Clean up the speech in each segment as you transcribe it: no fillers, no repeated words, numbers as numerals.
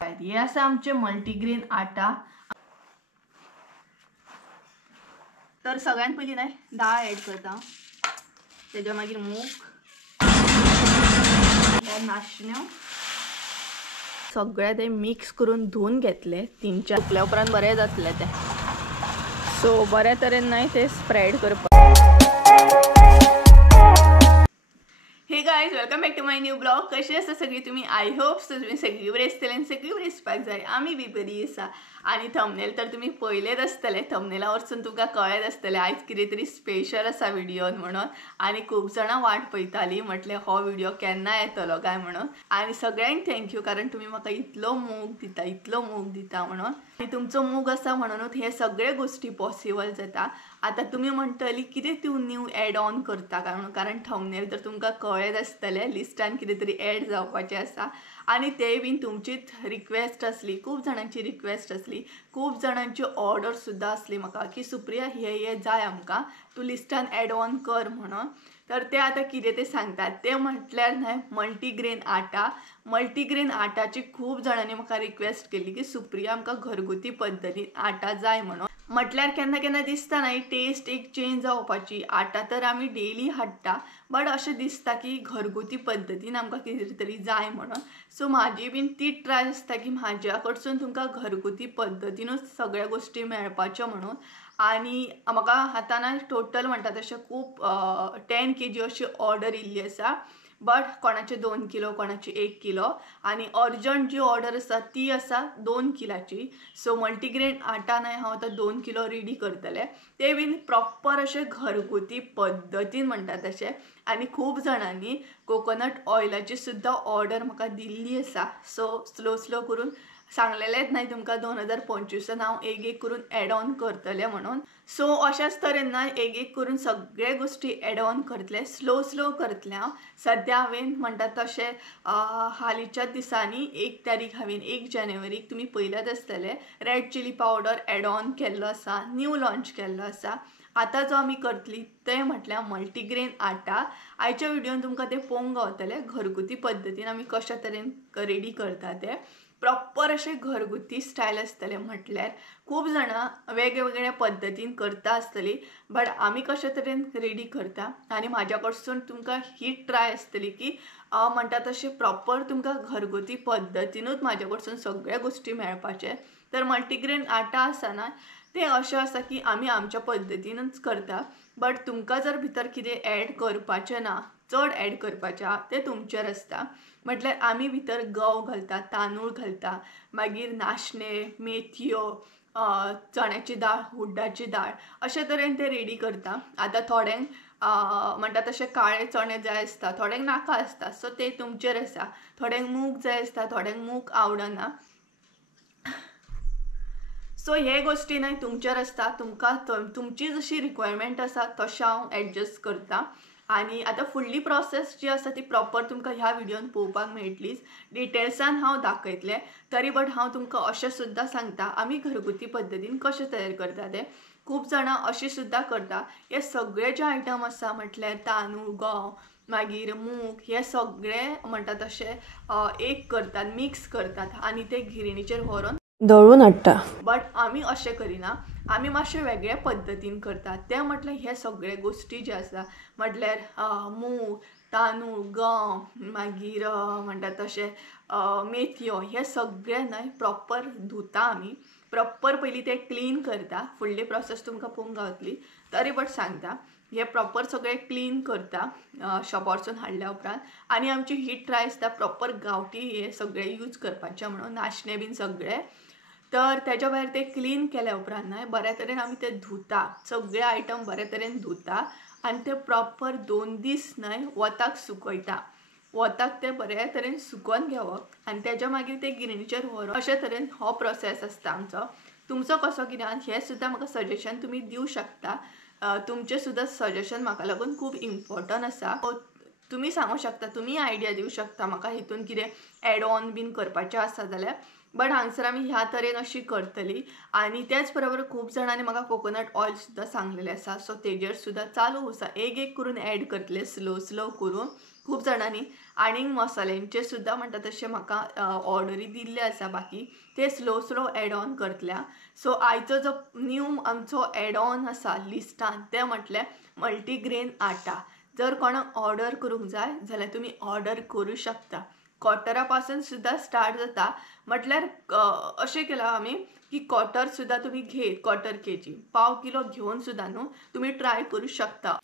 हे आसा आमचे मल्टीग्रेन आटा। तर सगळ्यात पयलीं न्हय दाळ ऍड करता, तेच्या मागीर मूग, नाशण्यो सगळे ते मिक्स करून धुवन घेतले। 3-4 उकल्या उपरांत बरें जातले ते। सो बऱ्या तरेन न्हय ते स्प्रेड करपाक। Hey guys, welcome back to my new blog. कशी आसा सगळी तुम्ही? आय होप तुम्ही सगळी बरी आसतली आनी सगळी बरी आसपाक जाय। आमी बी बरी आसा। आणि थंबनेल तर तुम्ही पळयलेच आसतले, थंबनेला वरसून तुमकां कळत आसतले आयज कितें तरी स्पेशल आसा व्हिडिओन म्हणून। आणि खूप जाणां वाट पळयतालीं, म्हटले हो व्हिडिओ केन्ना येतलो काय म्हणून। आणि सगळ्यांक थँक्यू, कारण तुम्ही म्हाका इतलो मोग दिता म्हणून। आणि तुमचो मोग आसा म्हणूनच हे सगळे गोष्टी पॉसिबल जाता। आता तुम्ही म्हणटली कितें तू न्यू ऍड ऑन करता काय म्हणून, कारण थंबनेल तर तुमकां कळत आसतले लिस्टान कितें तरी ऍड जावपाचें आसा। आणि ते बीन तुमचीच रिक्वेस्ट असली, खूप जाणांची रिक्वेस्ट असली, खूप जाणांची ऑर्डर सुद्धा असली म्हाका की सुप्रिया हे जाय आमकां, तू लिस्टान ऍड ऑन कर म्हणून। तर ते आता कितें ते सांगतात ते म्हटल्यार न्हय मल्टीग्रेन आटा। मल्टीग्रेन आटाची खूप जाणांनी म्हाका रिक्वेस्ट केली की सुप्रिया आमकां घरगुती पद्दतीन आटा जाय म्हणून। म्हटल्यार केन्ना केन्ना दिसता न्हय टेस्ट एक चेंज जावपाची। आटा तर आमी डेली हाडटा, बट अशें दिसता की घरगुती पद्दतीन आमकां कितें तरी जाय म्हणून। सो म्हाजी बीन ती ट्राय आसता की म्हाज्या कडसून तुमकां घरगुती पद्दतीनूच सगळ्या गोष्टी मेळपाच्यो म्हणून। आणि म्हाका आतां ना टोटल म्हणटा तशें खूब 10 kg अशी ऑर्डर इल्ली आसा, बट कोणाचे 2 किलो, कोणाची 1 किलो। आणि अर्जंट जी ऑर्डर आसा ती आसा 2 किलाची। सो मल्टीग्रेन आटा न्हय हांव आतां 2 किलो रेडी करतले, ते बीन प्रॉपर अशें घरगुती पद्दतीन म्हणटा तशें। आणि खूप जाणांनी कोकोनट ऑयलाची सुद्धा ऑर्डर म्हाका दिल्ली आसा। सो स्लो करून सांगलेलेच न्हय तुमकां 2025 हांव एक करून ऍड ऑन करतले म्हणून। सो अशाच तरेन ना एक करून सगळे गोष्टी ऍड ऑन करतले, स्लो करतले हांव। सध्या हांवें म्हणटा तशें हालींच्या दिसांनी 1 तारीख हांवें 1 जानेवारीक तुमी पळयल्याच आसतले red chilli powder add on केल्लो आसा, न्यू लॉन्च केल्लो आसा। आता जो आमी करतली ते म्हटल्यार मल्टीग्रेन आटा। आयच्या व्हिडिओन तुमकां ते पळोवंक गावतले घरगुती पद्दतीन आमी कशा तरेन रेडी करता ते। प्रॉपर अशें घरगुती स्टायल आसतले, म्हटल्यार खूप जाणां वेगवेगळ्या पद्दतीन करता आसतली, बट आमी कशा तरेन रेडी करता। आणि म्हाज्या कडसून तुमकां ही ट्राय आसतली की म्हणटा तशें प्रॉपर तुमकां घरगुती पद्दतीनूच म्हाज्या कडसून सगळ्या गोष्टी मेळपाचे। तर मल्टीग्रेन आटा आसा ना ते अशें आसा की आमी आमच्या पद्दतीनूच करता, बट तुमकां जर भितर कितें ऍड करपाचें ना, चड ऍड करपाचें ते तुमचेर आसता। म्हटल्यार आमी भितर गंव घालता, तांदूळ घालता, मागीर नाशणे, मेथयो, चण्याची दाळ, उड्डाची दाळ, अशे तरेन ते रेडी करता। आता थोड्यांक म्हणटा तशें काळे चणे जाय आसता, थोड्यांक नाका आसता, सो ते तुमचेर आसा। थोड्यांक मूग जाय आसता, थोड्यांक मूग आवडना। सो हे गोष्टी न्हय तुमचेर आसता, तुमकां तुमची जशी रिक्वायरमेंट आसा तशें हांव एडजस्ट करता। आणि आता फुडली प्रोसेस जी आसा ती प्रॉपर तुमकां ह्या व्हिडिओन पळोवपाक मेळटलीच, डिटेल्सान हांव दाखयतले। तरी बट हांव तुमकां अशें सुद्धा सांगता आमी घरगुती पद्दतीन कशें तयार करता ते। खूप जाणां अशी सुद्धा करता, हे सगळे जे आयटम आसा म्हटल्यार तांदूळ, गंव, मागीर मूग, हे सगळे म्हणटा तशें एक करतात, मिक्स करतात आणि ते गिरणीचेर व्हरून दळून हाडटा। बट आमी अशें करिना, आमी मातशे वेगळे पद्दतीन करतात। ते म्हटल्यार हे सगळे गोष्टी जे आसा म्हटल्यार मूग, तांदूळ, गंव, मागीर म्हणटा तशें मेथयो, हे सगळे न्हय प्रॉपर धुता आमी। प्रॉपर पयलीं ते क्लीन करता, फुडली प्रोसेस तुमकां पळोवंक गावतली, तरी बट सांगता हे प्रॉपर सगळे क्लीन करता शॉपारसून हाडल्या उपरांत। आणि आमची ही ट्राय आसता प्रॉपर गांवठी हे सगळे यूज करपाचे म्हणून, नाशणे बीन सगळे। तर त्याच्या भायर ते क्लीन केल्या उपरांत न्हय बऱ्या तरेन आमी ते धुता, सगळे आयटम बऱ्या तरेन धुता आणि ते प्रॉपर 2 दीस न्हय वताक सुकयता। वताक ते बऱ्या तरेन सुकोवन घेवप आणि त्याच्या मागीर ते गिरणीचेर व्हरून अशे तरेन हो प्रोसेस आसता आमचो। तुमचो कसो कितें हे सुद्धा म्हाका सजेशन तुमी दिवं शकता। तुमचे सुद्धा सजेशन म्हाका लागून खूब इम्पॉर्टंट आसा। तुम्ही सांगू शकता, तुम्ही आयडिया दिवं शकता म्हाका हितून कितें ऍड ऑन बीन करपाचें आसा जाल्यार। बट हांगसर आमी ह्या तरेन अशी करतली। आणि त्याच बरोबर खूप जाणांनी म्हाका कोकोनट ऑयल सुद्धा सांगलेले आसा, सो तेजेर सुद्धा चालू आसा, एक करून ऍड करतले स्लो करून। खूप जाणांनी आणि मसाल्यांचे सुद्धा म्हणटा तशें म्हाका ऑर्डरी दिल्ले आसा बाकी ते स्लो स्लो एड ऑन करतल्या. सो आयचो जो न्यू आमचो एड ऑन आसा लिस्टान ते म्हटल्यार मल्टीग्रेन आटा. जर कोणाक ऑर्डर करूंक जाय जाल्यार तुमी ऑर्डर करूं शकता. क्वॉर्टरा पासून सुद्धा स्टार्ट जाता. म्हटल्यार अशें केलां आमी की क्वॉर्टर सुद्धा तुम्ही क्वॉर्टर केजी पाव किलो घेवन सुद्धा न्हू तुम्ही ट्राय करू शकता.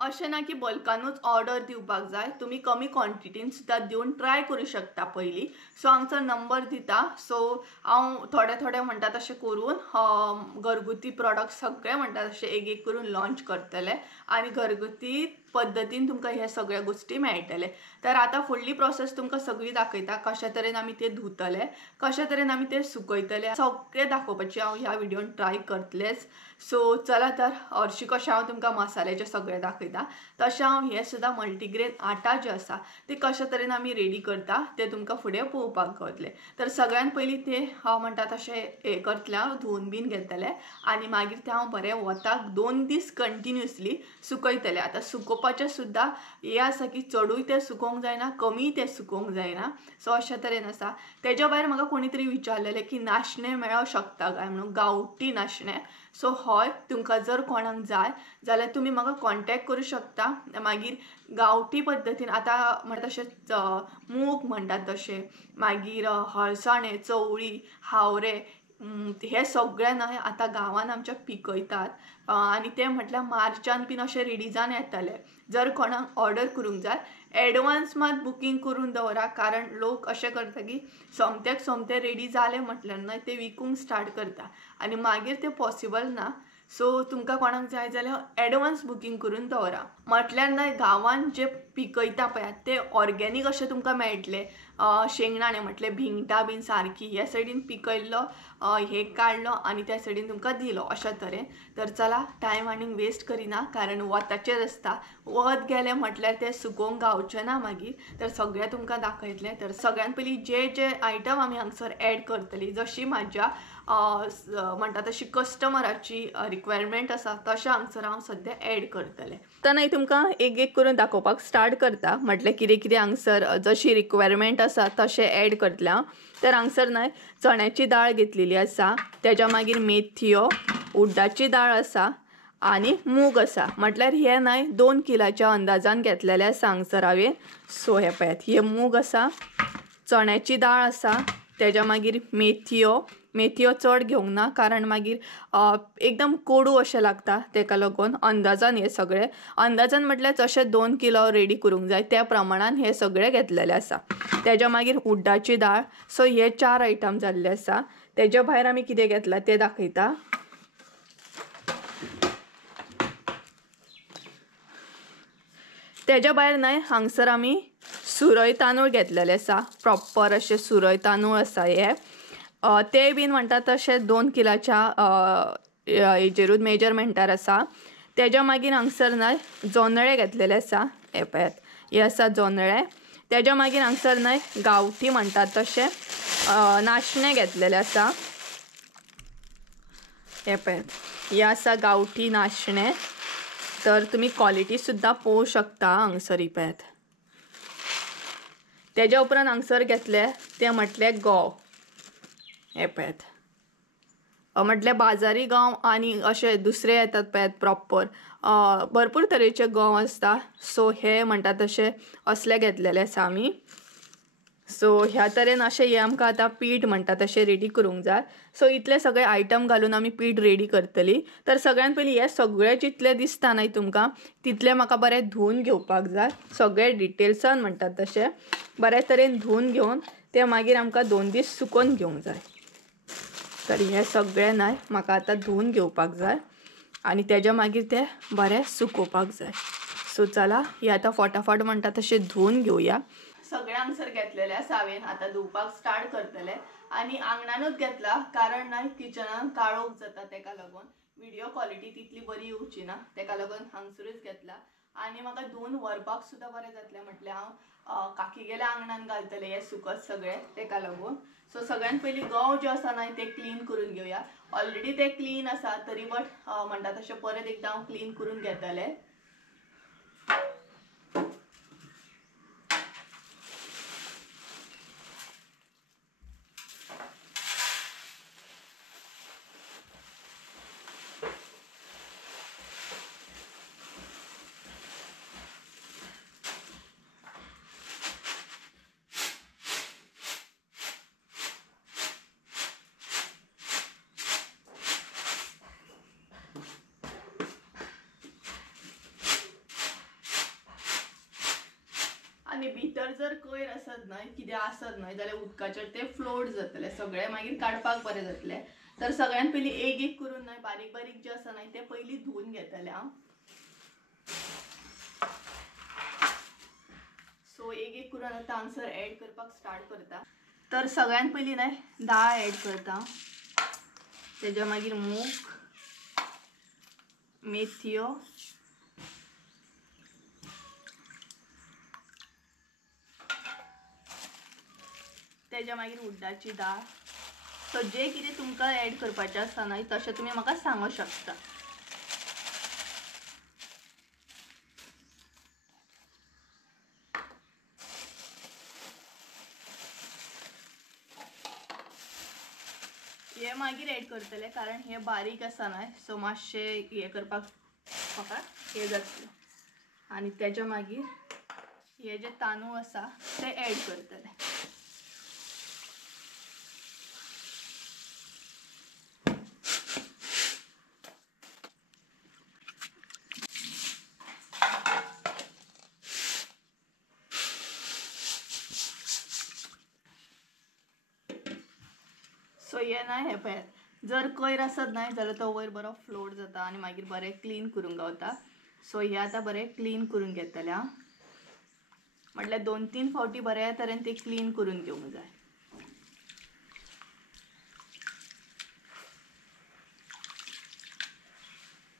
अशें ना की बल्कानूच ऑर्डर दिवपाक जाय, तुम्ही कमी क्वॉन्टिटीन सुद्धा दिवन ट्राय करू शकता पयलीं. सो हांगचो नंबर दिता. सो हांव थोडे म्हणटा तशें करून घरगुती प्रॉडक्ट सगळे म्हणटा तशें एक एक करून लॉन्च करतले आनी घरगुती पद्दतीन तुमकां हे सगळ्या गोष्टी मेळटले. तर आतां फुडली प्रोसेस तुमकां सगळी दाखयता. कशा तरेन आमी ते धुतले, कशा तरेन आमी ते सुकयतले, सगळें दाखोवपाची हांव ह्या व्हिडिओन ट्राय करतलेच. सो चला तर हरशीं कशें हांव तुमकां मसाल्याचें सगळें दाखयता तशें हांव हे सुद्धा मल्टीग्रेन आटा जे आसा ते कशा तरेन आमी रेडी करता ते तुमकां फुडें पळोवपाक गावतले. तर सगळ्यान पयलीं ते हांव म्हणटा तशें हें करतलें, हांव धुवन बीन घेतलें आनी मागीर तें हांव बरें वताक 2 दीस कंटिन्युअसली सुकयतलें. आतां सुकोवपाचें सुद्धा हें आसा की चडूय तें सुकोवंक जायना, कमीय तें सुकोवंक जायना. सो अशा तरेन आसा. तेज्या भायर म्हाका कोणी तरी विचारलेलें की नाशणें मेळोंक शकता काय म्हणून, गांवठी नाशणें. सो हय, तुमकां जर कोणाक जाय जाल्यार तुमी म्हाका कॉन्टॅक्ट करूं शकता. मागीर गांवठी पद्दतीन आतां म्हणटा तशें मूग म्हणटात तशें, मागीर हळसाणे, चवळी, हावरे हे सगळे न्हय आतां गांवान आमच्या पिकयतात आनी ते म्हटल्यार मार्चान बीन अशें रेडी जावन येतले. जर कोणाक ऑर्डर करूंक जाय एडवान्स मात बुकींग करून दवरा, कारण लोक अशें करता की सोमतें रेडी जालें म्हटल्यार न्हय ते विकूंक स्टार्ट करता आनी मागीर ते पॉसिबल ना. सो तुमकां कोणाक जाय जाल्यार एडवान्स बुकींग करून दवरा. म्हटल्यार न्हय गांवान जे पिकयता पळय ते ऑर्गेनीक अशें तुमकां मेळटले. शेंगदाणे म्हटले भिंगटा बीन सारकी हे सायडीन पिकयल्लो हे काडलो आनी त्या सायडीन तुमकां दिलो अशा तरेन. तर चला टायम आनीक वेस्ट करिना, कारण वताचेर आसता. वत गेलें म्हटल्यार ते सुकोवंक गावचें ना मागीर. तर सगळें तुमकां दाखयतलें. तर सगळ्यान पयलीं जे जे आयटम आमी हांगसर एड करतली, जशी म्हाज्या म्हणटा तशी कस्टमराची रिक्वायरमेंट आसा तशें हांगसर हांव सद्या एड करतलें. आतां न्हय तुमकां एक एक करून दाखोवपाक स्टार्ट करता. म्हटल्यार कितें कितें हांगसर जशी रिक्वायरमेंट आसा तशें एड करतलें हांव. तर हांगसर न्हय चण्याची दाळ घेतलेली आसा, तेज्या मागीर मेथयो, उड्डाची दाळ आसा आनी मूग आसा. म्हटल्यार हे न्हय 2 किलाच्या अंदाजान घेतलेले आसा हांगसर हांवें. सो हे पळयात, हे मूग आसा, चण्याची दाळ आसा, तेज्या मागीर मेथयो चड घेवंक ना, कारण मागीर एकदम कोडू अशें लागता. तेका लागून अंदाजान हे सगळे अंदाजान म्हटल्यार जशें 2 किलो रेडी करूंक जाय त्या प्रमाणान हे सगळे घेतलेले आसा. तेज्या मागीर उड्डाची दाळ. सो हे 4 आयटम जाल्ले आसा. तेज्या भायर आमी कितें घेतला ते दाखयता. तेज्या भायर न्हय हांगसर आमी सुरय तांदूळ घेतलेले आसा. प्रॉपर अशे सुरय तांदूळ आसा हे. ते बीन म्हणटा तशे 2 किलाच्या हेजेरूच मेजरमेंटार आसा. तेज्या मागीर हांगसर न्हय जोंधळे घेतलेले आसा. हे पळयात, हे आसा जोंधळे. तेज्या मागीर हांगसर न्हय गांवठी म्हणटात तशे नाशणे घेतलेले आसा. हे पळयात, हे आसा गांवठी नाशणे. तर तुम्ही क्वॉलिटी सुद्धा पळोवं शकता हांगसर. ही पळयात. तेज्या उपरांत हांगसर घेतले ते म्हटले गंव. हे पळयात, म्हटल्यार बाजारी गंव आनी अशे दुसरे येतात पळयात प्रॉपर भरपूर तरेचे गंव आसता. सो हे म्हणटा तशे असले घेतलेले आसा आमी. सो ह्या तरेन अशें हे आमकां आतां पीठ म्हणटा तशें रेडी करूंक जाय. सो इतले सगळे आयटम घालून आमी पीठ रेडी करतली. तर सगळ्यान पयलीं हे सगळे जितले दिसता न्हय तुमकां तितले म्हाका बरें धुवन घेवपाक जाय. सगळे डिटेल्सान म्हणटात तशें बरे तरेन धुवन घेवन ते मागीर आमकां 2 दीस सुकोवन घेवंक जाय. तर हे सगळे न्हय म्हाका आतां धुवन घेवपाक जाय आनी तेज्या मागीर ते बरें सुकोवपाक जाय. सो चला हे आतां फटाफट म्हणटा तशें धुवन घेवया. सगळे हांगसर घेतलेले आसा हांवें. आतां धुवपाक स्टार्ट करतले आनी आंगणानूच घेतला, कारण न्हय किचनान काळोख जाता तेका लागून व्हिडिओ क्वॉलिटी तितली बरी येवची ना, तेका लागून हांगसरूच घेतला. आनी म्हाका धुवन व्हरपाक सुद्दां बरें जातलें. म्हटल्यार हांव काकीगेल्या आंगणान घालतलें हे सुकत सगळें तेका लागून. सो सगळ्यान पयलीं गंव जे आसा न्हय ते क्लीन करून घेवया. ऑलरेडी ते क्लीन आसा तरी बट म्हणटा तशें परत एकदां हांव क्लीन करून घेतलें. आणि भितर जर कोयर असत नाही कितें असत नाही जाल्यार उदकाचेर ते फ्लोट जातले सगळे मागीर काडपाक बरें जातले. तर सगळ्यात पयलीं एक एक करून नाही बारीक बारीक जे आसा नाही ते पयलीं धुवून घेतले हांव. सो एक एक करून आता हांगसर ऍड करपाक स्टार्ट करता. तर सगळ्यात पयलीं नाही दाळ ऍड करता. तेज्या मागीर मूग, मेथयो, तेज्या मागीर उडदाची डाळ. सो जे कितें तुमकां ऍड करपाचें आसा न्हय तशें तुमी म्हाका सांगूं शकता. हे मागीर ऍड करतले कारण हे बारीक आसा न्हय सो मातशें हे करपाक म्हाका हे जातलें. आनी तेज्या मागीर हे जे तांदूळ आसा ते ऍड करतले. सो हे नाही हे पळयात जर कोयर आसत नाही जाल्यार तो वयर बरो फ्लोट जाता आनी मागीर बरें क्लीन करूंक गावता. सो हे आतां बरें क्लीन करून घेतले हांव. म्हटल्यार 2-3 फावटी बऱ्या तरेन ते क्लीन करून घेवंक जाय.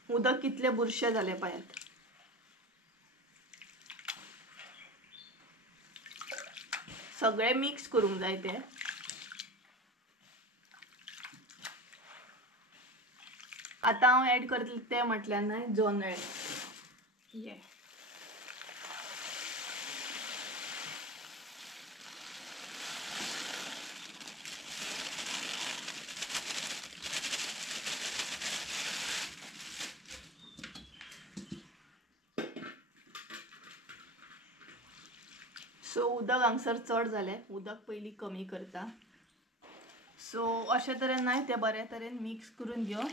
उदक कितले बुरशे जाले पळयात. सगळे मिक्स करूंक जाय ते. आता हांव ऍड करतले ते म्हटल्यार न्हय जोंधळे. ये सो उदक हांगसर चड जालें उदक पयलीं कमी करता. सो अशे तरेन न्हय ते बऱ्या तरेन मिक्स करून घेवन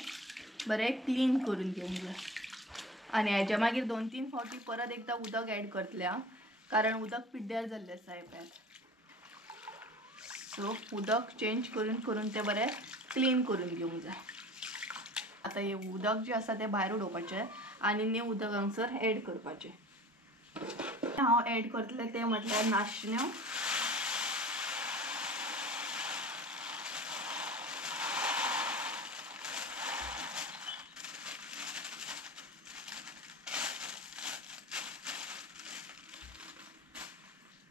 बरें क्लीन करून घेवंक जाय. आनी हेच्या मागीर 2-3 फावटी परत एकदा उदक ऍड करतले हांव कारण उदक पिड्ड्यार जाल्लें आसा हे पळयात. सो उदक चेंज करून करून ते बरें क्लीन करून घेवंक जाय. आता हे उदक जे आसा ते भायर उडोवपाचें आनी न्यू उदक हांगसर ऍड करपाचें. हांव ऍड करतले ते म्हटल्यार नाशण्यो,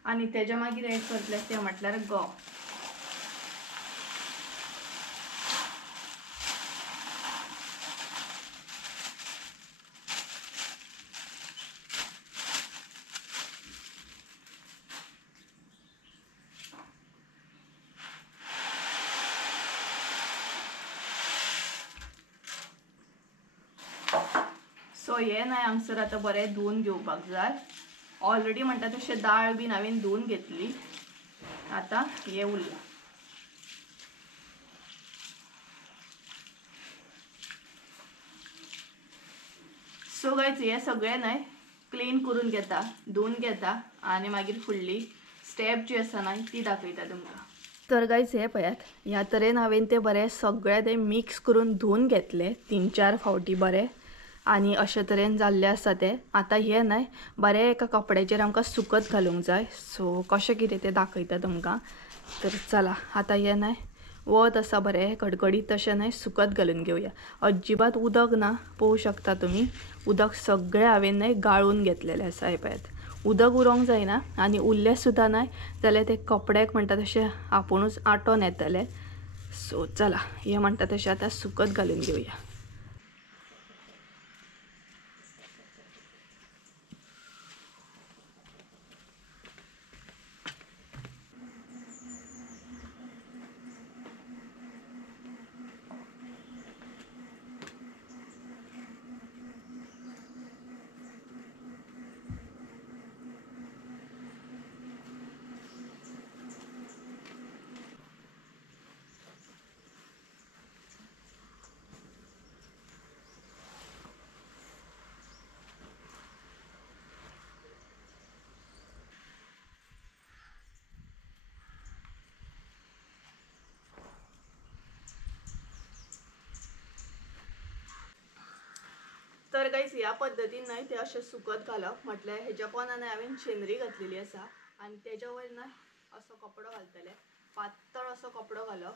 आनी तेज्या मागीर ऍड करतले ते म्हटल्यार गंव. सो हे नाही हांगसर आतां बरें धुवन घेवपाक जाय. ऑलरेडी म्हणटा तशें दाळ बीन हांवें धुवन घेतली. आतां हे उरलां. सो गायज हे सगळें न्हय क्लीन करून घेता धुवन घेता आनी मागीर फुडली स्टेप जी आसा न्हय ती दाखयता तुमकां. तर गायज हे पळयात ह्या तरेन हांवें ते बरें सगळें ते मिक्स करून धुवन घेतले 3-4 फावटी बरें. आनी अशे तरेन जाल्ले आसा ते. आतां हे न्हय बरें एका कपड्याचेर आमकां सुकत घालूंक जाय. सो कशें कितें तें दाखयता तुमकां. तर चला आतां हे न्हय वत आसा बरें कडकडीत तशें न्हय सुकत घालून घेवया. अजिबात उदक ना पळोवंक शकता तुमी. उदक सगळें हांवें न्हय गाळून घेतलेलें आसा हे पळयात. उदक उरोंक जायना आनी उरलें सुद्दां न्हय जाल्यार ते कपड्याक म्हणटा तशें आपुणूच आटोन येतले. सो चला हे म्हणटा तशें आतां सुकत घालून घेवया. तर गाईज ह्या पद्धतीन नाही ते असे सुकत घालप म्हटल्यार हेज्या पोंदान हांवें शेंद्री घातलेली आसा आनी तेज्या वयर ना असो कपडो घालतले पातळ असो कपडो घालप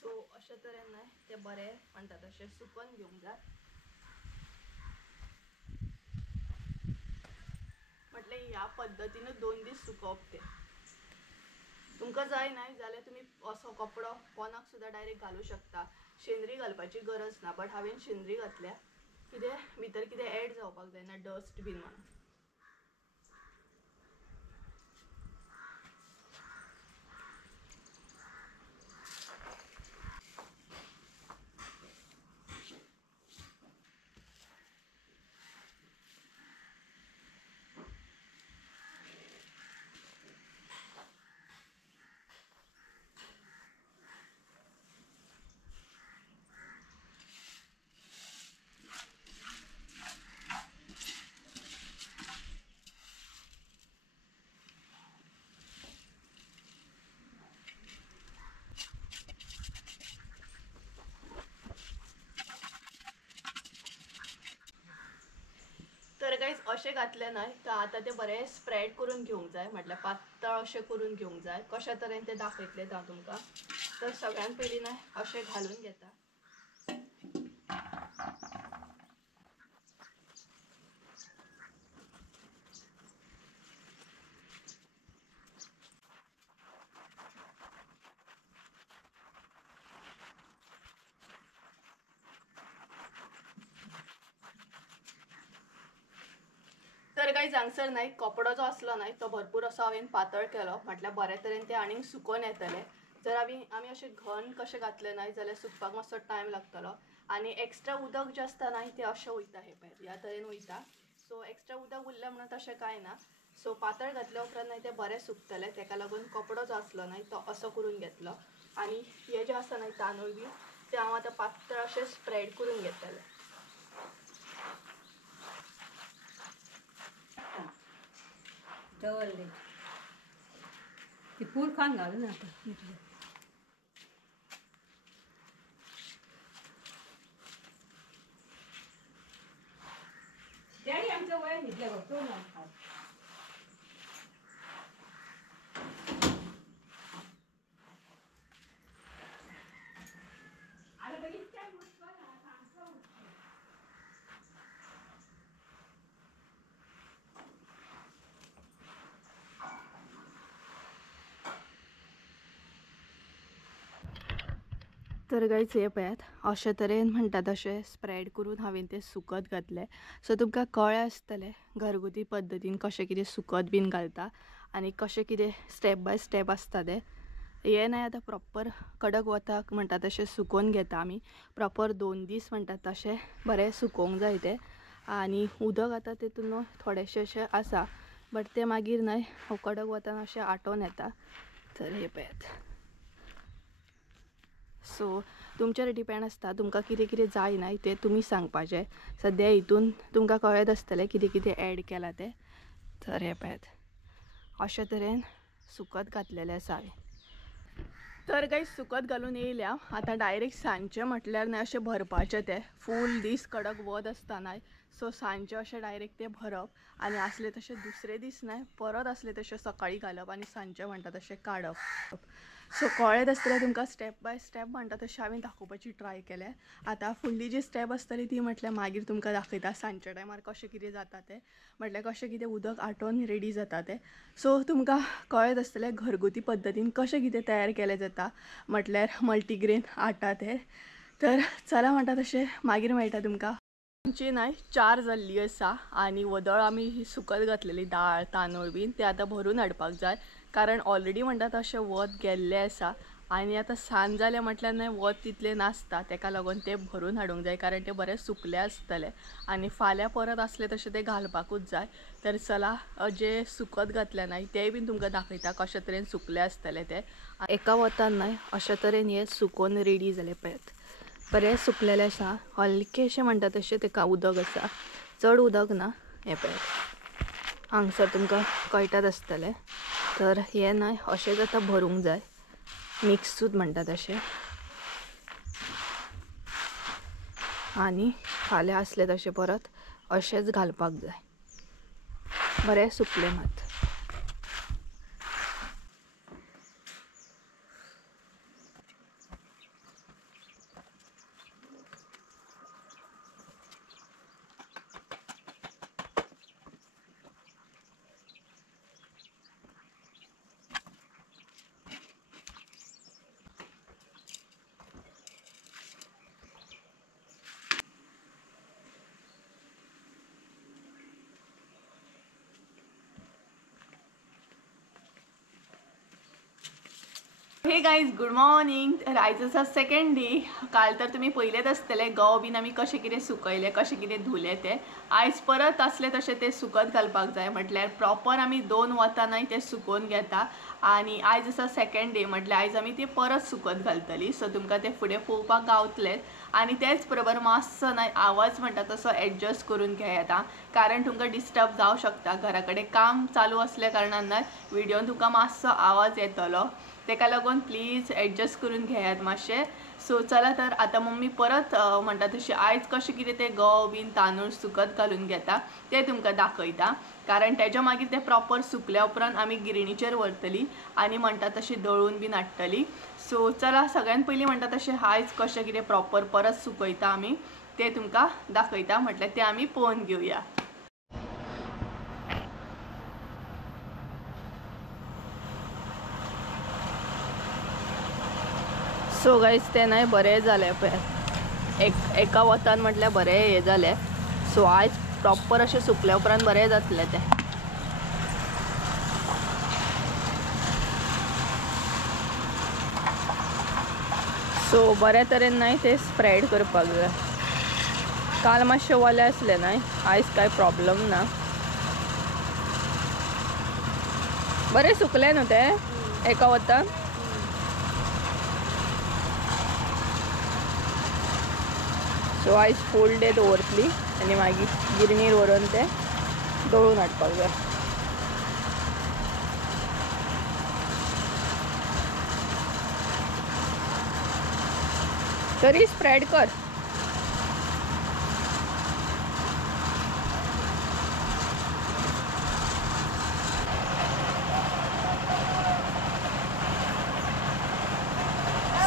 सो अशा तरेन ना ते बरे म्हणटा तशें सुकून घेवंक जाय म्हटल्यार ह्या पद्धतीन 2 दीस सुकोवप ते तुमकां जाय ना जाल्यार तुमी असो कपडो पोंदाक सुद्दां डायरेक्ट घालूं शकता शेंद्री घालपाची गरज ना बट हांवें शेंद्री घातल्या कितें भितर कितें एड जावपाक जायना डस्ट बीन म्हणून तर गाईज अशें घातले न्हय तर आतां ते बरें स्प्रेड करून घेवंक जाय म्हटल्यार पातळ अशें करून घेवंक जाय कशा तरेन ते दाखयतले हांव तुमकां तर सगळ्यान पयलीं न्हय अशें घालून घेता तर गाईज हांगसर न्हय कपडो जो आसलो न्हय तो भरपूर असो हांवें पातळ केलो म्हटल्यार बरे तरेन ते आनीक सुकोवन येतले जर आमी अशें घन कशें घातले न्हय जाल्यार सुकपाक मातसो टायम लागतलो आनी एक्स्ट्रा उदक जे आसता न्हय ते अशें वयता हे पळय ह्या तरेन वयता सो एक्स्ट्रा उदक उरलें म्हणून तशें कांय ना सो पातळ घातल्या उपरांत न्हय ते बरें सुकतले तेका लागून कपडो जो आसलो न्हय तो असो करून घेतलो आनी हे जे आसा न्हय तांदूळ बी ते हांव आतां पातळ अशें स्प्रेड करून घेतले दवरले ती पूर खान घालून आता डॅडी आमचं वय घेतलं बघ तो ना तर गाईज हे पळयात अशे तरेन म्हणटा तशें स्प्रेड करून हांवें ते सुकत घातले सो तुमकां कळ्ळें आसतलें घरगुती पद्दतीन कशें कितें सुकत बीन घालता आनी कशें कितें स्टेप बाय स्टेप आसता तें हे न्हय आतां प्रॉपर कडक वताक म्हणटा तशें सुकोवन घेता आमी प्रॉपर 2 दीस म्हणटा तशें बरें सुकोवंक जाय तें आनी उदक आतां तेतून थोडेशें अशें आसा बट तें मागीर न्हय कडक वतान अशें आटोवन येता तर हे पळयात सो तुमचेर डिपेंड आसता तुमकां कितें कितें जाय ना तें तुमी सांगपाचें सद्या हितून तुमकां कळत आसतलें कितें कितें एड केलां तें तर हे पळयात अशे तरेन सुकत घातलेलें आसा हांवें तर गाईज सुकत घालून येयल्या आतां डायरेक्ट सांजचें म्हटल्यार न्हय अशें भरपाचें तें फूल दीस कडक वत आसता न्हय सो सांजचें अशें डायरेक्ट तें भरप आनी आसलें तशें दुसरे दीस न्हय परत आसलें तशें सकाळीं घालप आनी सांजचें म्हणटा तशें काडप सो कळ्ळें आसतलें तुमकां स्टेप बाय स्टेप म्हणटा तशें हांवें दाखोवपाची ट्राय केलें आतां फुडली जी स्टेप आसतली ती म्हटल्यार मागीर तुमकां दाखयता सांजच्या टायमार कशें कितें जाता तें म्हटल्यार कशें कितें उदक आटोवन रेडी जाता तें सो तुमकां कळत आसतलें घरगुती पद्दतीन कशें कितें तयार केलें जाता म्हटल्यार मल्टीग्रेन आटा तें तर चला म्हणटा तशें मागीर मेळटा तुमकां आमची न्हय 4 जाल्ली आसा आनी वदळ आमी ही सुकत घातलेली दाळ तांदूळ बीन ते आतां भरून हाडपाक जाय कारण ऑलरेडी म्हणटा तशें वत गेल्लें आसा आनी आतां सांज जालें म्हटल्यार न्हय वत तितलें नासता तेका लागून तें भरून हाडूंक जाय कारण तें बरें सुकलें आसतलें आनी फाल्यां परत आसलें तशें तें घालपाकूच जाय तर चला जें सुकत घातलें न्हय तेंय बीन तुमकां दाखयता कशे तरेन सुकलें आसतलें तें एका वतान न्हय अशे तरेन हें सुकोवन रेडी जालें पळयात बरें सुकलेलें आसा हलकेशें म्हणटा तशें तेका उदक आसा चड उदक ना हें पळयात हांगसर तुमकां कळटात आसतलें तर हें न्हय अशेंच आतां भरूंक जाय मिक्सूच म्हणटा तशें आनी फाल्यां आसले तशें परत अशेंच घालपाक जाय. बरें सुकले मात. हे गाईज गुड मॉर्निंग. तर आयज आसा सेकंड डे. काल तर तुम्ही पळयलेच आसतले गंव बीन आमी कशें कितें सुकयले, कशें कितें धुले ते. आयज परत आसले तशें ते सुकत घालपाक जाय. म्हटल्यार प्रॉपर आमी 2 वतांनी ते सुकोवन घेता आनी आयज आसा सेकंड डे म्हटल्यार आयज आमी ते परत सुकत घालतली. सो तुमकां ते फुडें पळोवपाक गावतलेच. आनी तेच बरोबर मातसो ना आवाज म्हणटा तसो एडजस्ट करून घेयात कारण तुमकां डिस्टर्ब जावं शकता. घरा कडेन काम चालू असल्या कारणान व्हिडिओन तुमकां मातसो आवाज येतलो. तेका लागून प्लीज एडजस्ट करून घेयात मातशें. सो चला तर आता मम्मी परत म्हणटा तशी आयज कशें कितें ते गंव बीन तांदूळ सुकत घालून घेता ते तुमकां दाखयता. कारण तेच्या मागीर ते प्रॉपर सुकल्या उपरांत आमी गिरणीचेर व्हरतली आनी म्हणटा तशी दळून बीन हाडटली. सो चला सगळ्यान पयलीं म्हणटा तशें आयज कशें कितें प्रॉपर परत सुकयता आमी ते तुमकां दाखयता. म्हटल्यार ते आमी पळोवन घेवया. सो गायज ते नाही बरें जालें पळय एका वतान म्हटल्यार बरें हें जालें. सो आयज प्रॉपर अशें सुकल्या उपरांत बरें जातलें तें. सो बऱ्या तरेन नाही ते स्प्रेड करपाक जाय. काल मातशें वलें आसलें न्हय, आयज कांय प्रॉब्लम ना. बरें सुकलें न्हू ते एका वतान. सो आयज फूल डे दवरतली आनी मागीर गिरणीर व्हरून ते दळून हाडपाक जाय. तरी स्प्रेड कर.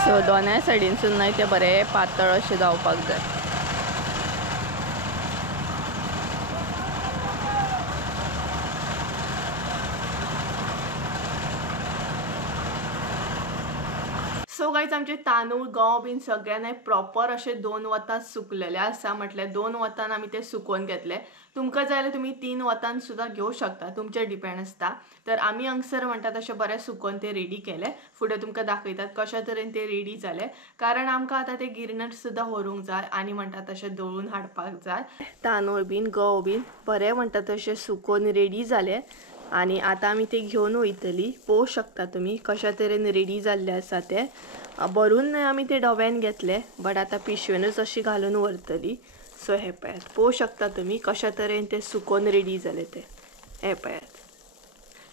सो दोनाय सायडीनसून न्हय ते बरें पातळ अशें जावपाक जाय. सो गायज आमचे तांदूळ गंव बीन सगळ्यांना प्रॉपर असे 2 वतां सुकलेले आसा. म्हटल्यार 2 वतान आमी ते सुकोवन घेतले. तुमकां जाय जाल्यार तुमी 3 वतान सुद्दां घेवं शकता, तुमचेर डिपेंड आसता. तर आमी हांगसर म्हणटा तशें बरें सुकोवन ते रेडी केले. फुडें तुमकां दाखयतात कशा तरेन ते रेडी जाले. कारण आमकां आतां ते गिरणीर सुद्दां व्हरूंक जाय आनी म्हणटा तशें दळून हाडपाक जाय. तांदूळ बीन गंव बीन बरें म्हणटा तशें सुकोवन रेडी जाले आनी आतां आमी ते घेवन वयतली. पळोवं शकता तुमी कशा तरेन रेडी जाल्ले आसा ते. भरून न्हय आमी ते डब्यान घेतले बट आतां पिशवेनूच अशी घालून व्हरतली. सो हे पळयात, पळोवं शकता तुमी कशा तरेन ते सुकोवन रेडी जाले ते. हे पळयात.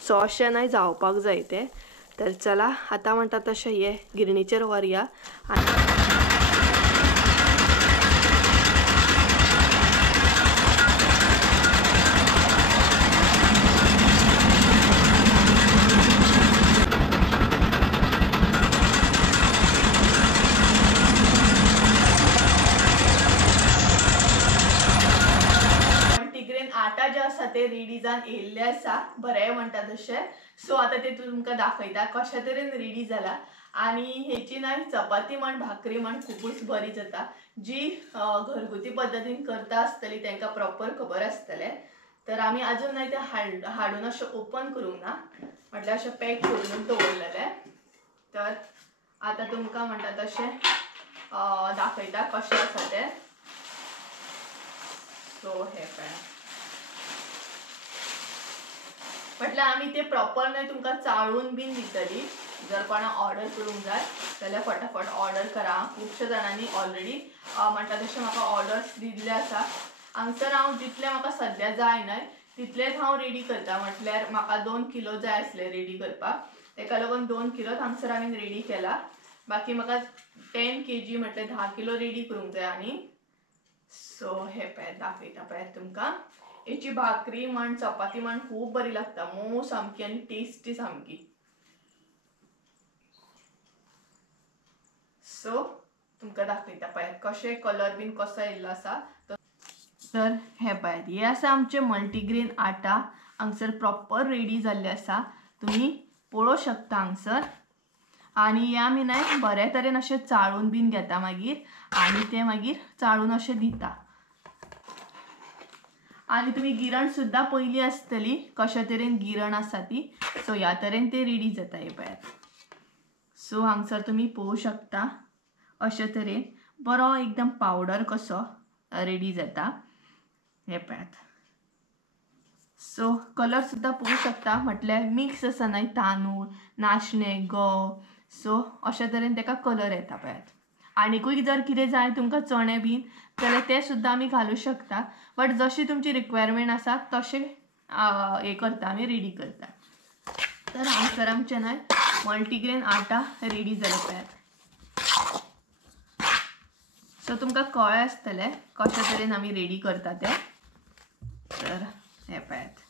सो अशें न्हय जावपाक जाय ते. तर चला आतां म्हणटा तशें हे गिरणीचेर व्हरया. आटा जे आसा ते रेडी जावन येयल्ले आसा बरें म्हणटा तशें. सो आतां ते तुमकां दाखयता कशा तरेन रेडी जाला. आनी हेची न्हय चपाती म्हण भाकरी म्हण खूबच बरी जाता. जी घरगुती पद्दतीन करता आसतली तांकां प्रॉपर खबर आसतलें. तर आमी अजून न्हय ते हाडून अशें ओपन करूंक ना, म्हटल्यार अशें पॅक करून दवरलेलें. तर आतां तुमकां म्हणटा तशें दाखयता कशें आसा तें. सो हे पळय म्हटल्यार आमी ते प्रॉपर न्हय तुमकां चाळून बीन दितली. जर कोणा ऑर्डर करूंक जाय जाल्यार फटाफट ऑर्डर करा. खुबशे जाणांनी ऑलरेडी म्हणटा तशें म्हाका ऑर्डर्स दिल्ले आसा. हांगसर हांव जितले म्हाका सद्या जाय न्हय तितलेच हांव रेडी करता. म्हटल्यार म्हाका 2 किलो जाय आसले रेडी करपाक. तेका लागून 2 किलो हांगसर हांवें रेडी केला. बाकी म्हाका 10 kg म्हटल्यार 10 किलो रेडी करूंक जाय. आनी सो हे पळयात दाखयता पळयात तुमकां. हेची भाकरी म्हण चपाती म्हण खूब बरी लागता, मोव सामकी आनी टेस्टी सामकी. सो तुमकां दाखयता पळयात कशें कलर बीन कसो येयल्लो आसा. तर हे पळयात हे आसा आमचे मल्टीग्रेन आटा. हांगसर प्रॉपर रेडी जाल्ले आसा, तुम्ही पळोवंक शकता हांगसर. आनी हे आमी न्हय बरे तरेन अशें चाळून बीन घेता मागीर, आनी ते मागीर चाळून अशें दिता. आनी तुमी गिरण सुद्दां पयली आसतली कशा तरेन गिरण आसा ती. सो ह्या तरेन ते रेडी जाता हे पळयात. सो हांगसर तुमी पळोवंक शकता अशे तरेन बरो एकदम पावडर कसो रेडी जाता हे पळयात. सो कलर सुद्दां पळोवंक शकता, म्हटल्यार मिक्स आसा न्हय तांदूळ, नाचणे, गंव. सो अशा तरेन तेका कलर येता पळयात. आनीकूय जर कितें जाय तुमकां चणे बीन जाल्यार ते सुद्दां आमी घालूं शकता. बट जशी तुमची रिक्वायरमेंट आसा तशें हे करता आमी रेडी करता. तर हांगसर आमचे न्हय मल्टीग्रेन आटा रेडी जालो पळयात. सो तुमकां कळ्ळें आसतलें कशा तरेन आमी रेडी करता ते. तर हे पळयात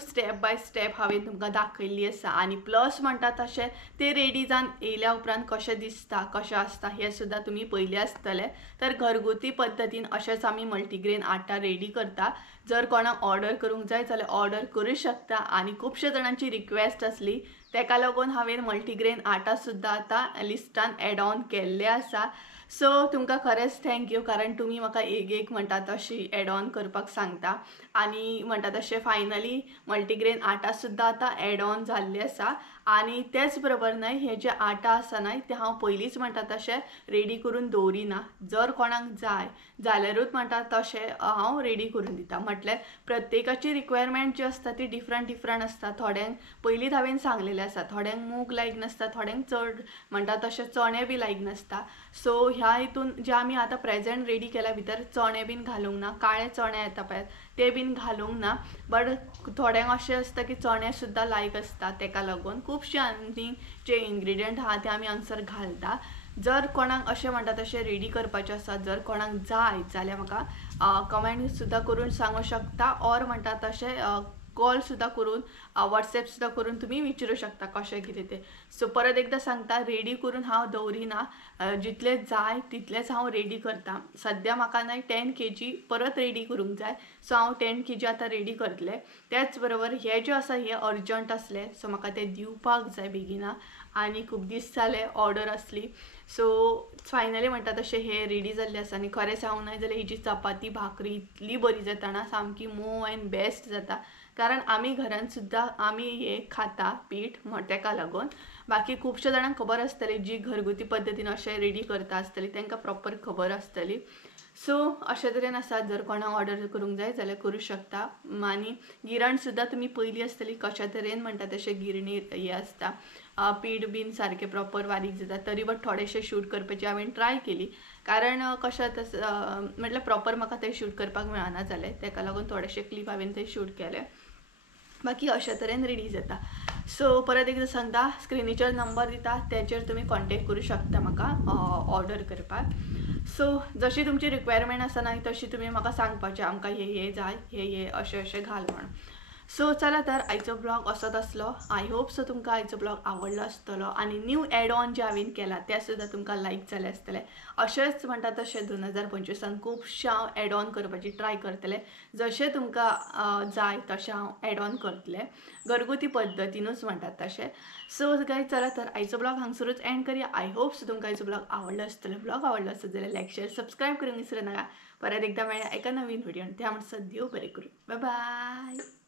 स्टेप बाय स्टेप हांवें तुमकां दाखयल्ली आसा. आनी प्लस म्हणटा तशें ते रेडी जावन येयल्या उपरांत कशें दिसता कशें आसता हें सुद्दां तुमी पयलें आसतलें. तर घरगुती पद्दतीन अशेंच आमी मल्टीग्रेन आटा रेडी करता. जर कोणाक ऑर्डर करूंक जाय जाल्यार ऑर्डर करूं शकता. आनी खुबशे जाणांची रिक्वेस्ट आसली तेका लागून हांवें मल्टीग्रेन आटा सुद्दां आतां लिस्टान एड ऑन केल्ले आसा. सो तुमकां खरेंच थँक्यू, कारण तुमी म्हाका एक म्हणटा तशी एड ऑन करपाक सांगता. आनी म्हणटा तशें फायनली मल्टीग्रेन आटा सुद्दां आतां एड ऑन जाल्ले आसा. आनी तेच बरोबर न्हय हे जे आटा आसा न्हय ते हांव पयलींच म्हणटा तशें रेडी करून दवरिना. जर कोणाक जाय जाल्यारूच म्हणटा तशें हांव रेडी करून दिता. म्हटल्यार प्रत्येकाची रिक्वायरमेंट जी आसता ती डिफरंट आसता. थोड्यांक पयलींच हांवें सांगलेलें आसा, थोड्यांक मूग लायक नासता, थोड्यांक चड म्हणटा तशें चणे बी लायक नासता. सो ह्या हितून जे आमी आतां प्रेजेंट रेडी केल्या भितर चणे बीन घालूंक ना, काळे चणे येता पळय ते बीन घालूंक ना. बट थोड्यांक अशें आसता की चणे सुद्दां लायक आसता, तेका लागून खुबशे आनी जे इन्ग्रेडियंट आहा ते आमी हांगसर घालता. जर कोणाक अशें म्हणटा तशें रेडी करपाचें आसा, जर कोणाक जाय जाल्यार म्हाका कमेंट सुद्दां करून सांगूं शकता. ऑर म्हणटा तशें कॉल सुद्दां करून वॉट्सॅप सुद्दां करून तुमी विचारूं शकता कशें कितें तें. सो परत एकदां सांगता, रेडी करून हांव दवरिना, जितले जाय तितलेच हांव रेडी करता. सद्या म्हाका न्हय 10 kg परत रेडी करूंक जाय. सो हांव 10 kg आतां रेडी करतलें. त्याच बरोबर हे जे आसा हे अर्जंट आसले, सो म्हाका ते दिवपाक जाय बेगिना. आनी खूब दीस जाले ऑर्डर आसली. सो फायनली म्हणटा तशें हे रेडी जाल्ले आसा. आनी खरें सांगूं न्हय जाल्यार ही जी चपाती भाकरी इतली बरी जाता ना, सामकी मोव एंड बेस्ट जाता. कारण आमी घरान सुद्दां आमी हे खाता पीठ तेका लागून. बाकी खुबशे जाणांक खबर आसतली जी घरगुती पद्दतीन अशें रेडी करता आसतली, तांकां प्रॉपर खबर आसतली. सो अशे तरेन आसा, जर कोणाक ऑर्डर करूंक जाय जाल्यार करूं शकता. आनी गिरण सुद्दां तुमी पयली आसतली कशा तरेन म्हणटा तशें गिरणीर हे आसता, पीठ बीन सारकें प्रॉपर बारीक जाता. तरी बट थोडेशें शूट करपाची हांवें ट्राय केली, कारण कशें म्हटल्यार प्रॉपर म्हाका तें शूट करपाक मेळना जालें, तेका लागून थोडेशे क्लिप हांवें ते शूट केले. बाकी अशा तरेन रेडी जाता. सो परत एकदां सांगता, स्क्रिनीचेर नंबर दिता त्याचेर तुमी कॉन्टेक्ट करूं शकता म्हाका ऑर्डर करपाक. सो जशी तुमची रिक्वायरमेंट आसा ना तशी तुमी म्हाका सांगपाचें, आमकां हे जाय, हे अशें घाल म्हणून. सो चला तर आयचो ब्लॉग असोच आसलो. आय होप सो तुमकां आयचो ब्लॉग आवडलो आसतलो. आनी न्यू एड ऑन जे हांवें केला ते सुद्दां तुमकां लायक जाले आसतले. अशेंच म्हणटा तशें 2025 खुबशे हांव एड ऑन करपाची ट्राय करतलें. जशें तुमकां जाय तशें हांव एड ऑन करतलें, घरगुती पद्दतीनूच म्हणटात तशें. सो गायज चला तर आयचो ब्लॉग हांगसरूच एंड करूया. आय होप सो तुमकां आयचो ब्लॉग आवडलो आसतलो. ब्लॉग आवडलो आसत जाल्यार लायक शेअर सबस्क्रायब करूंक विसरू नाका. परत एकदा मेळया एका नवीन व्हिडिओन. त्या म्हणसर देव बरें करूं. Bye bye.